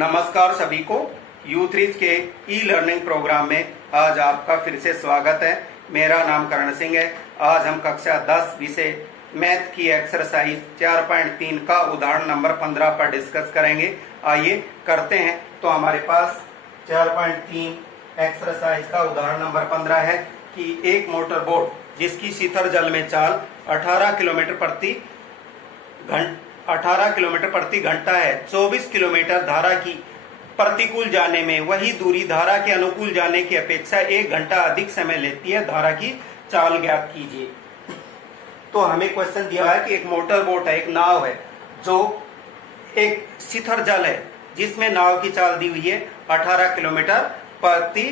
नमस्कार सभी को U3 के ई लर्निंग प्रोग्राम में आज आपका फिर से स्वागत है। मेरा नाम करण सिंह है। आज हम कक्षा 10 विषय मैथ की एक्सरसाइज 4.3 का उदाहरण नंबर 15 पर डिस्कस करेंगे। आइए करते हैं। तो हमारे पास 4.3 एक्सरसाइज का उदाहरण नंबर 15 है कि एक मोटर बोट जिसकी शीतल जल में चाल 18 किलोमीटर प्रति घंटा है, 24 किलोमीटर धारा की प्रतिकूल जाने में वही दूरी धारा के अनुकूल जाने की अपेक्षा 1 घंटा अधिक समय लेती है। धारा की चाल ज्ञात कीजिए। तो हमें क्वेश्चन दिया है कि एक मोटर बोट है, एक नाव है जो एक शीतल जल है जिसमें नाव की चाल दी हुई है 18 किलोमीटर प्रति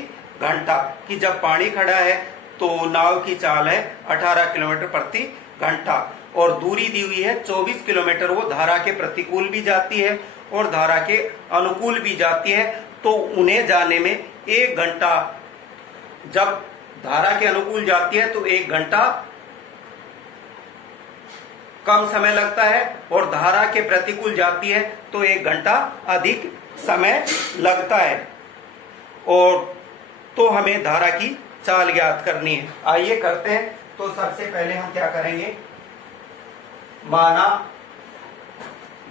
घंटा की। जब पानी खड़ा है तो नाव की चाल है 18 किलोमीटर प्रति घंटा और दूरी दी हुई है 24 किलोमीटर। वो धारा के प्रतिकूल भी जाती है और धारा के अनुकूल भी जाती है। तो उन्हें जाने में 1 घंटा, जब धारा के अनुकूल जाती है तो 1 घंटा कम समय लगता है और धारा के प्रतिकूल जाती है तो 1 घंटा अधिक समय लगता है। और तो हमें धारा की चाल ज्ञात करनी है। आइए करते हैं। तो सबसे पहले हम क्या करेंगे, माना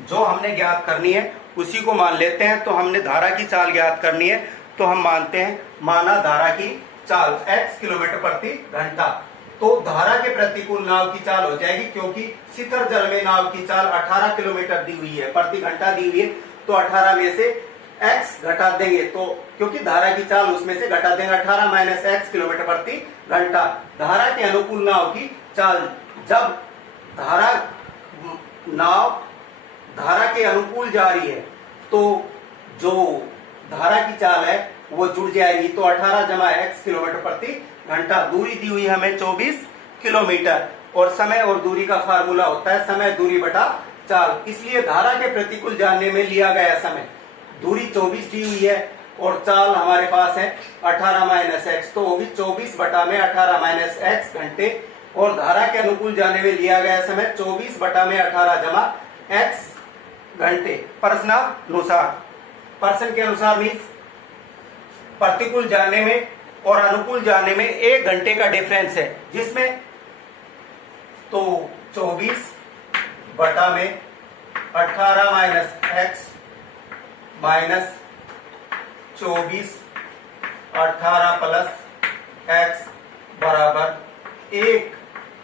जो हमने ज्ञात करनी है उसी को मान लेते हैं। तो हमने धारा की चाल ज्ञात करनी है तो हम मानते हैं, माना धारा की चाल x किलोमीटर प्रति घंटा। तो धारा के प्रतिकूल नाव की चाल हो जाएगी, क्योंकि शीतल जल में नाव की चाल 18 किलोमीटर दी हुई है, प्रति घंटा दी हुई है। तो 18 में से x घटा देंगे, तो क्योंकि धारा की चाल उसमें से घटा देंगे, 18 माइनस x किलोमीटर प्रति घंटा। धारा के अनुकूल नाव की चाल, जब नाव धारा के अनुकूल जा रही है तो जो धारा की चाल है वो जुड़ जाएगी। तो 18 जमा x किलोमीटर प्रति घंटा। दूरी दी हुई है हमें 24 किलोमीटर और समय और दूरी का फार्मूला होता है समय दूरी बटा चाल। इसलिए धारा के प्रतिकूल जाने में लिया गया समय, दूरी 24 दी हुई है और चाल हमारे पास है 18 माइनस एक्स, तो होगी 24 बटा में 18 माइनस एक्स घंटे। और धारा के अनुकूल जाने में लिया गया समय 24 बटा में 18 जमा x घंटे। प्रश्न के अनुसार मीन्स प्रतिकूल जाने में और अनुकूल जाने में 1 घंटे का डिफरेंस है, जिसमें तो 24 बटा में 18 minus x minus 24 18 plus x बराबर 1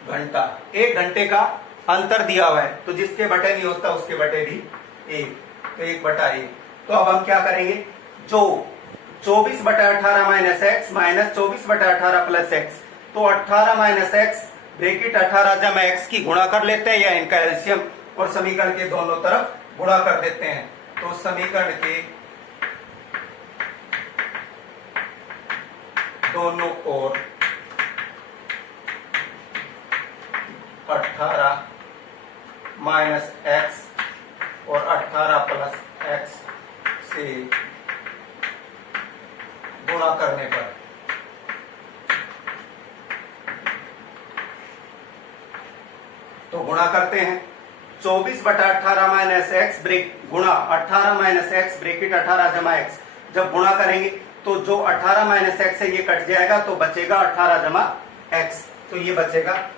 घंटा। 1 घंटे का अंतर दिया हुआ है, तो जिसके बटे नहीं होता उसके बटे भी 1, तो 1 बटा 1। तो अब हम क्या करेंगे, जो 24 बटा 18 माइनस एक्स माइनस 24 बटा 18 प्लस एक्स, तो 18 माइनस एक्स ब्रैकेट 18 जमा एक्स की गुणा कर लेते हैं या इनका एलसीएम, और समीकरण के दोनों तरफ गुणा कर देते हैं। तो समीकरण के दोनों ओर 18 माइनस एक्स और 18 प्लस एक्स से गुणा करने पर तो गुणा करते हैं 24 बटा 18 माइनस एक्स गुणा 18 माइनस एक्स ब्रैकेट 18 जमा एक्स। जब गुणा करेंगे तो जो 18 माइनस एक्स है ये कट जाएगा, तो बचेगा 18 जमा एक्स। तो ये बचेगा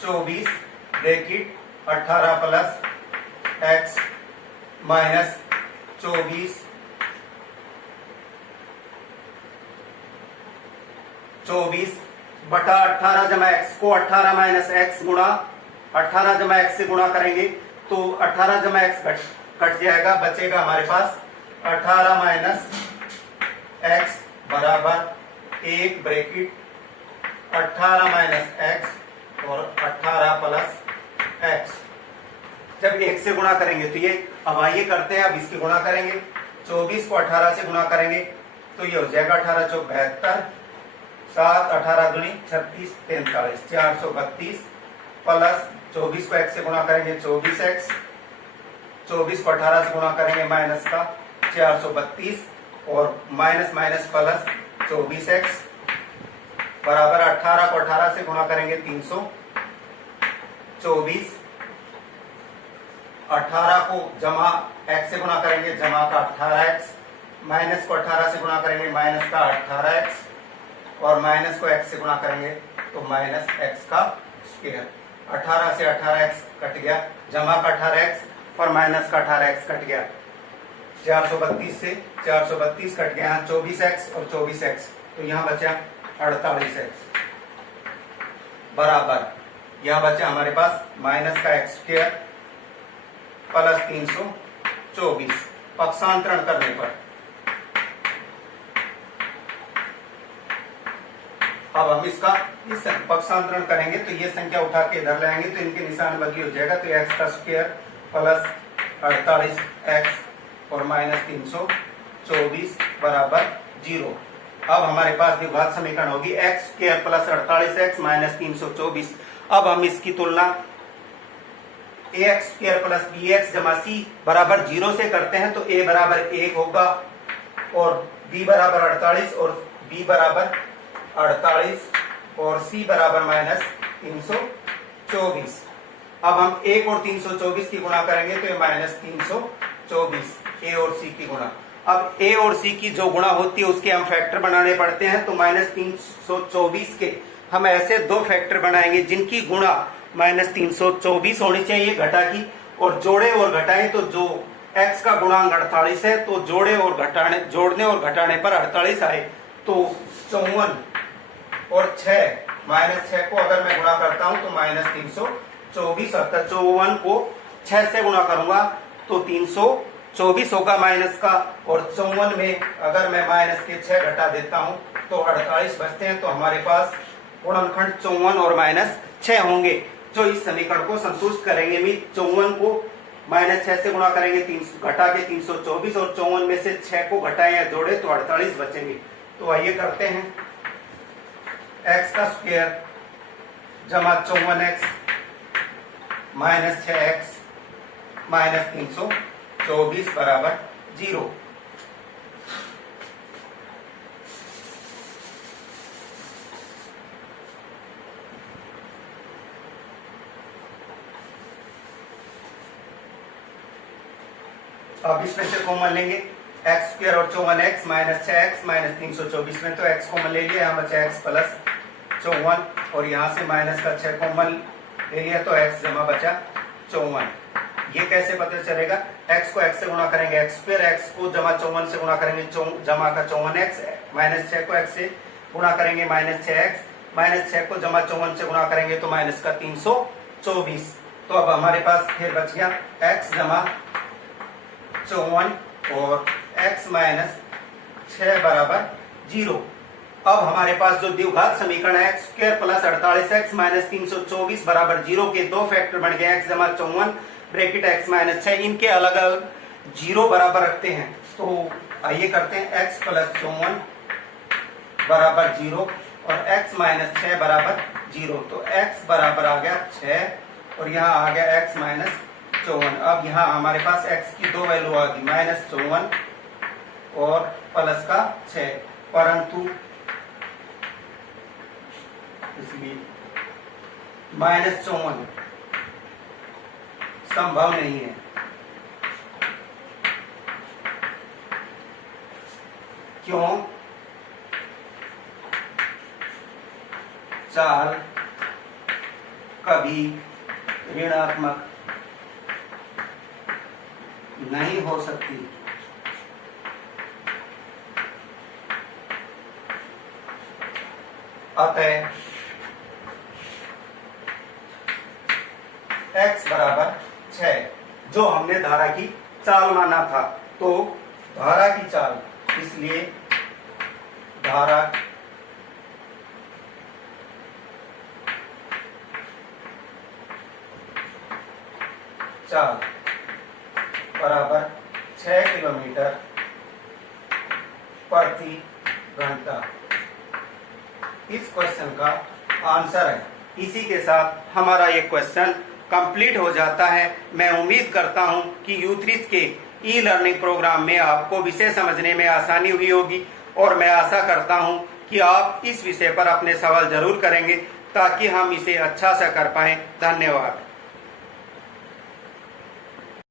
24 ब्रैकेट 18 प्लस एक्स माइनस 24 बटा 18 जमा एक्स को 18 माइनस एक्स गुणा 18 जमा एक्स से गुणा करेंगे तो 18 जमा एक्स कट जाएगा, बचेगा हमारे पास 18 माइनस एक्स बराबर 1 ब्रैकेट 18 माइनस एक्स और 18 प्लस एक्स। जब 1 से गुणा करेंगे तो ये, अब आइए करते हैं, अब इसकी गुणा करेंगे। 24 को 18 से गुणा करेंगे तो ये हो जाएगा 18 चौक 72, 7 18 दूनी 36 43 432 प्लस 24 को x से गुणा करेंगे 24x, 24 को 18 से गुणा करेंगे माइनस का 432 और माइनस माइनस प्लस 24x बराबर 18 को 18 से गुणा करेंगे 324, 18 को जमा x से गुणा करेंगे जमा का 18x, माइनस को 18 से गुणा करेंगे माइनस का 18x, और माइनस को x से गुणा करेंगे तो माइनस x का स्क्वायर। 18 से 18x कट गया, जमा का 18x और माइनस का 18x कट गया। 432 से 432 कट गया, 24x और 24x, तो यहाँ बचा 48x बराबर, यहाँ बचा हमारे पास माइनस का x स्क्वायर प्लस 324। पक्षांतरण करने पर अब हम इसका इस पक्षांतरण करेंगे तो ये संख्या उठा के इधर लाएंगे तो इनके निशान बदली हो जाएगा, तो x का स्क्वायर प्लस 48x और माइनस 324 बराबर 0। अब हमारे पास द्विघात समीकरण होगी x square plus 48x minus 324। अब हम इसकी तुलना ax स्क्वायर प्लस bx जमा c बराबर 0 से करते हैं, तो a बराबर 1 होगा और b बराबर 48 और b बराबर 48 और c बराबर माइनस 324। अब हम 1 और 324 की गुणा करेंगे तो ये माइनस 324 a और c की गुणा। अब a और c की जो गुणा होती है उसके हम फैक्टर बनाने पड़ते हैं, तो माइनस 324 के हम ऐसे दो फैक्टर बनाएंगे जिनकी गुणा माइनस 324 होनी चाहिए घटा की, और जोड़े और घटाए तो जो x का गुणांक 48 है तो जोड़ने और घटाने पर 48 आए, तो 54 और 6 माइनस 6 को अगर मैं गुणा करता हूं तो माइनस 324 आता है। 54 को 6 से गुणा करूंगा तो 324 होगा माइनस का, और 54 में अगर मैं माइनस के 6 घटा देता हूं तो 48 बचते हैं, तो हमारे पास गुणनखंड 54 और माइनस 6 होंगे जो इस समीकरण को संतुष्ट करेंगे। 54 को माइनस 6 से गुणा करेंगे, घटा के 324, और 54 में से 6 को घटाएं या जोड़े तो 48 बचेंगे। तो आइए करते हैं, x का स्क्वायर जमा 54x माइनस 6x माइनस 324 बराबर 0। अब इसमें से कॉमन लेंगे x स्क्वायर और 54x माइनस 6x माइनस 324 में तो x कॉमन ले लिया, यहाँ बचा x प्लस 54 और यहाँ से माइनस का 6 कॉमन ले लिया तो x जमा बचा 54। ये कैसे पता चलेगा, x को x से गुणा करेंगे x स्क्वायर, x को जमा 54 से गुणा करेंगे जमा का 54x, माइनस 6 को x से गुणा करेंगे माइनस 6x, माइनस 6 को जमा 54 से गुणा करेंगे तो माइनस का 324। तो अब हमारे पास फिर बच गया x जमा 54 और x माइनस 6 बराबर 0। अब हमारे पास जो द्विघात समीकरण है x square plus 48x minus 324 बराबर 0 के दो फैक्टर बन गए, x जमा 54 ब्रैकेट x माइनस 6, इनके अलग अलग 0 बराबर रखते हैं। तो आइए करते हैं, x प्लस 54 बराबर 0 और x माइनस 6 बराबर 0, तो x बराबर आ गया 6 और यहाँ आ गया x माइनस 54। अब यहाँ हमारे पास x की दो वैल्यू आ गई, माइनस 54 और प्लस का 6, परंतु इसलिए माइनस 54 संभव नहीं है। क्यों? चाल कभी ऋणात्मक नहीं हो सकती। अतः x बराबर 6 जो हमने धारा की चाल माना था, तो धारा की चाल, इसलिए धारा चाल बराबर 6 किलोमीटर प्रति घंटा। इस क्वेश्चन का आंसर है। इसी के साथ हमारा ये क्वेश्चन कंप्लीट हो जाता है। मैं उम्मीद करता हूं कि U3 के ई लर्निंग प्रोग्राम में आपको विषय समझने में आसानी हुई होगी, और मैं आशा करता हूं कि आप इस विषय पर अपने सवाल जरूर करेंगे ताकि हम इसे अच्छा से कर पाएं। धन्यवाद।